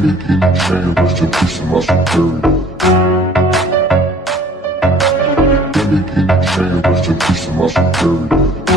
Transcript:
me get a chain, rest in peace to my superior. Let me get a chain, rest in peace to my superior.